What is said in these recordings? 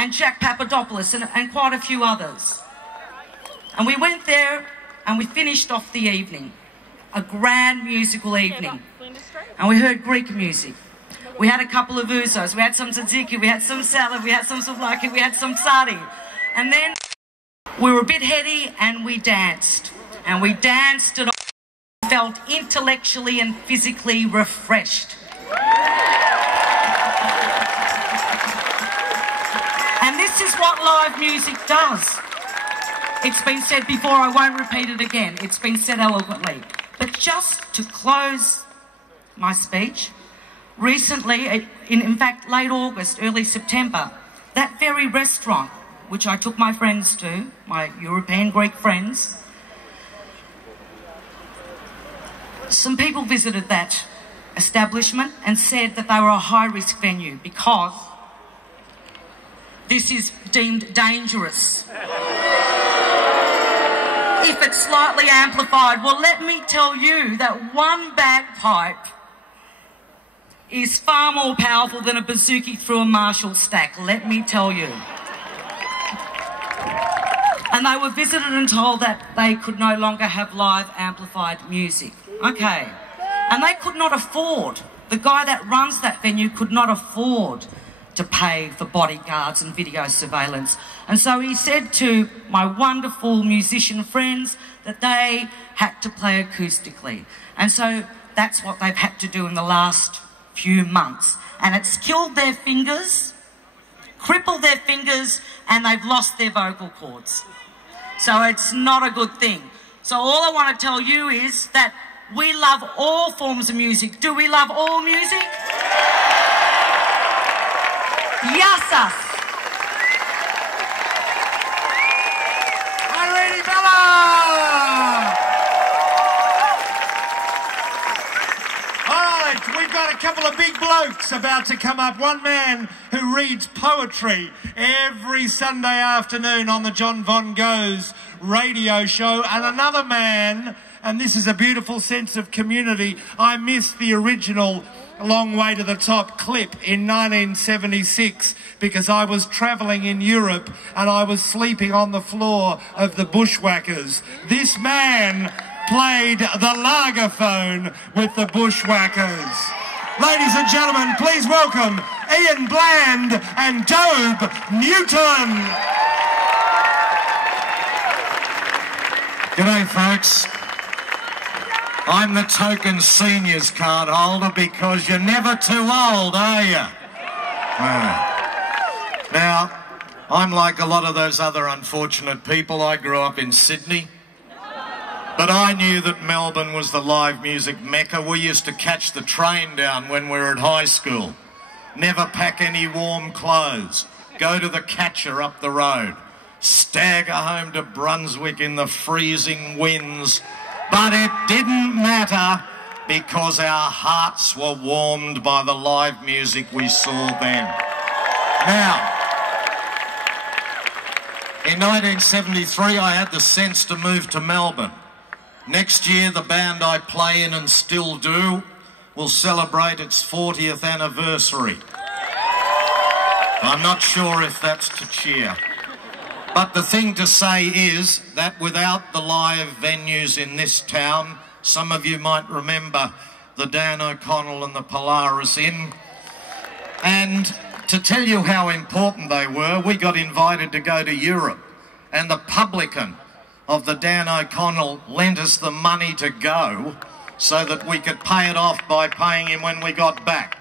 and Jack Papadopoulos and quite a few others. And we went there and we finished off the evening, a grand musical evening. And we heard Greek music. We had a couple of ouzos, we had some tzatziki, we had some salad, we had some souvlaki, we had some sari. And then we were a bit heady and we danced. And we danced and felt intellectually and physically refreshed. And this is what live music does. It's been said before, I won't repeat it again. It's been said eloquently. But just to close my speech, recently, in fact late August, early September, that very restaurant, which I took my friends to, my European Greek friends, some people visited that establishment and said that they were a high-risk venue because this is deemed dangerous if it's slightly amplified. Well, let me tell you that one bagpipe is far more powerful than a bouzouki through a Marshall stack, let me tell you. And they were visited and told that they could no longer have live amplified music. Okay. And they could not afford, the guy that runs that venue could not afford to pay for bodyguards and video surveillance. And so he said to my wonderful musician friends that they had to play acoustically. And so that's what they've had to do in the last few months. And it's killed their fingers, crippled their fingers, and they've lost their vocal cords. So it's not a good thing. So all I want to tell you is that we love all forms of music. Do we love all music? Yasas. Irene Bella! All right, we've got a couple of big blokes about to come up. One man who reads poetry every Sunday afternoon on the John Von Goes radio show, and another man, and this is a beautiful sense of community. I missed the original Long Way to the Top clip in 1976 because I was travelling in Europe and I was sleeping on the floor of the Bushwhackers. This man played the Lagerphone with the Bushwhackers. Ladies and gentlemen, please welcome Ian Bland and Dobe Newton. G'day, folks. I'm the token seniors card holder because you're never too old, are you? Now, I'm like a lot of those other unfortunate people. I grew up in Sydney, but I knew that Melbourne was the live music mecca. We used to catch the train down when we were at high school, never pack any warm clothes, go to the catcher up the road, stagger home to Brunswick in the freezing winds. But it didn't matter because our hearts were warmed by the live music we saw then. Now, in 1973, I had the sense to move to Melbourne. Next year, the band I play in and still do will celebrate its 40th anniversary. I'm not sure if that's to cheer. But the thing to say is that without the live venues in this town, some of you might remember the Dan O'Connell and the Polaris Inn. And to tell you how important they were, we got invited to go to Europe. And the publican of the Dan O'Connell lent us the money to go so that we could pay it off by paying him when we got back.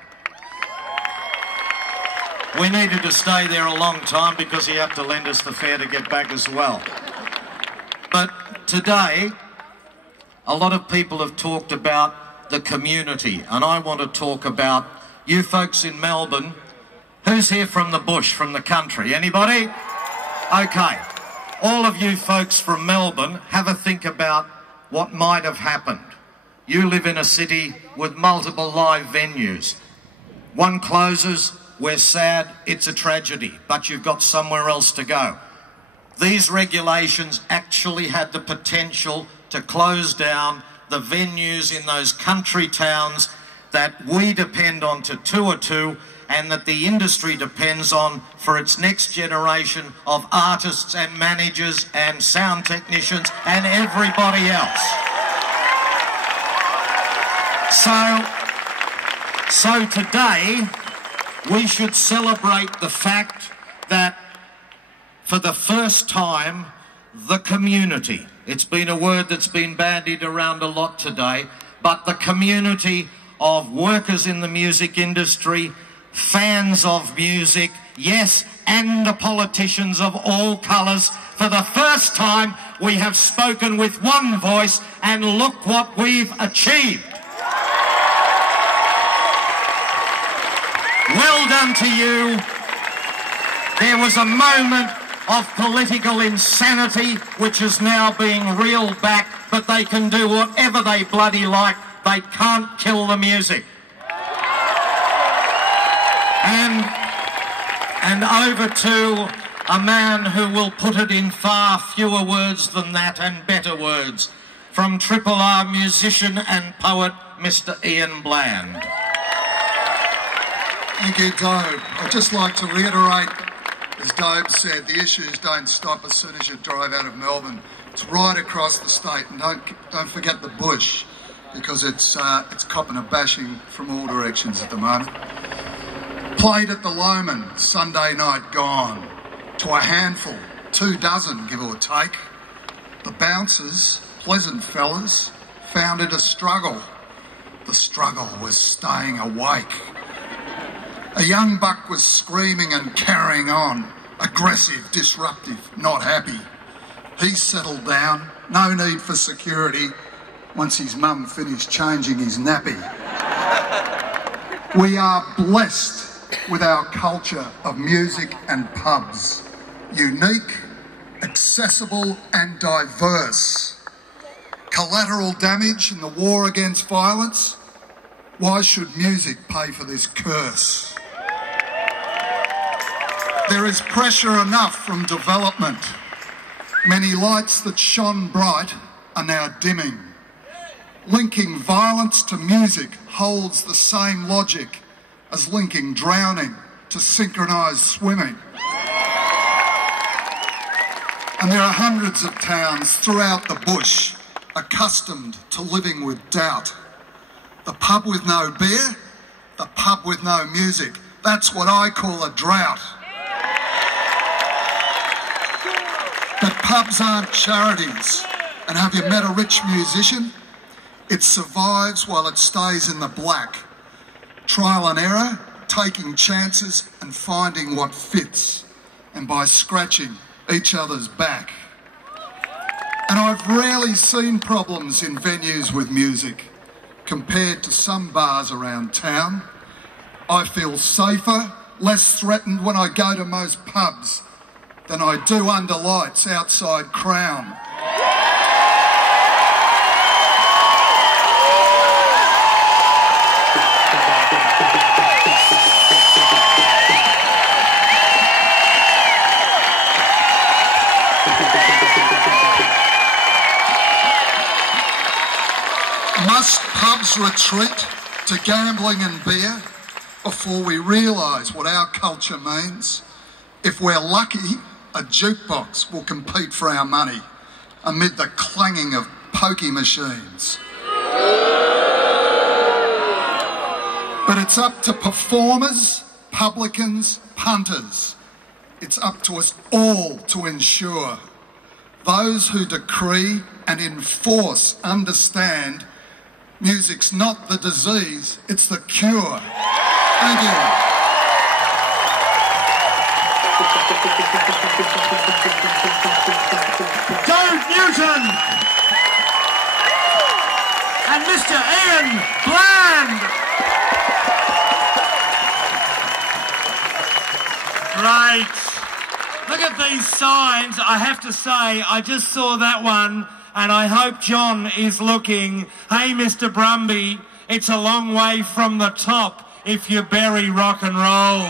We needed to stay there a long time because he had to lend us the fare to get back as well. But today, a lot of people have talked about the community, and I want to talk about you folks in Melbourne. Who's here from the bush, from the country? Anybody? Okay. All of you folks from Melbourne, have a think about what might have happened. You live in a city with multiple live venues. One closes. We're sad, it's a tragedy, but you've got somewhere else to go. These regulations actually had the potential to close down the venues in those country towns that we depend on to tour to and that the industry depends on for its next generation of artists and managers and sound technicians and everybody else. So today we should celebrate the fact that for the first time the community, it's been a word that's been bandied around a lot today, but the community of workers in the music industry, fans of music, yes, and the politicians of all colours, for the first time we have spoken with one voice, and look what we've achieved. Well done to you. There was a moment of political insanity which is now being reeled back, but they can do whatever they bloody like. They can't kill the music. And over to a man who will put it in far fewer words than that and better words, from Triple R musician and poet, Mr. Ian Bland. Thank you, Dobe. I'd just like to reiterate, as Dobe said, the issues don't stop as soon as you drive out of Melbourne. It's right across the state, and don't forget the bush, because it's copping a bashing from all directions at the moment. Played at the S.L.A.M Sunday night gone, to a handful, 24, give or take. The bouncers, pleasant fellas, found it a struggle. The struggle was staying awake. A young buck was screaming and carrying on, aggressive, disruptive, not happy. He settled down, no need for security, once his mum finished changing his nappy. We are blessed with our culture of music and pubs. Unique, accessible and diverse. Collateral damage in the war against violence? Why should music pay for this curse? There is pressure enough from development. Many lights that shone bright are now dimming. Linking violence to music holds the same logic as linking drowning to synchronised swimming. And there are hundreds of towns throughout the bush accustomed to living with doubt. The pub with no beer, the pub with no music, that's what I call a drought. But pubs aren't charities. And have you met a rich musician? It survives while it stays in the black. Trial and error, taking chances and finding what fits. And by scratching each other's back. And I've rarely seen problems in venues with music. Compared to some bars around town, I feel safer, less threatened when I go to most pubs than I do under lights outside Crown. Must pubs retreat to gambling and beer before we realise what our culture means? If we're lucky, a jukebox will compete for our money amid the clanging of pokey machines. But it's up to performers, publicans, punters. It's up to us all to ensure those who decree and enforce understand music's not the disease, it's the cure. Thank you. Dave Newton and Mr. Ian Bland. Great. Look at these signs. I have to say, I just saw that one and I hope John is looking. Hey, Mr. Brumby, it's a long way from the top if you bury rock and roll.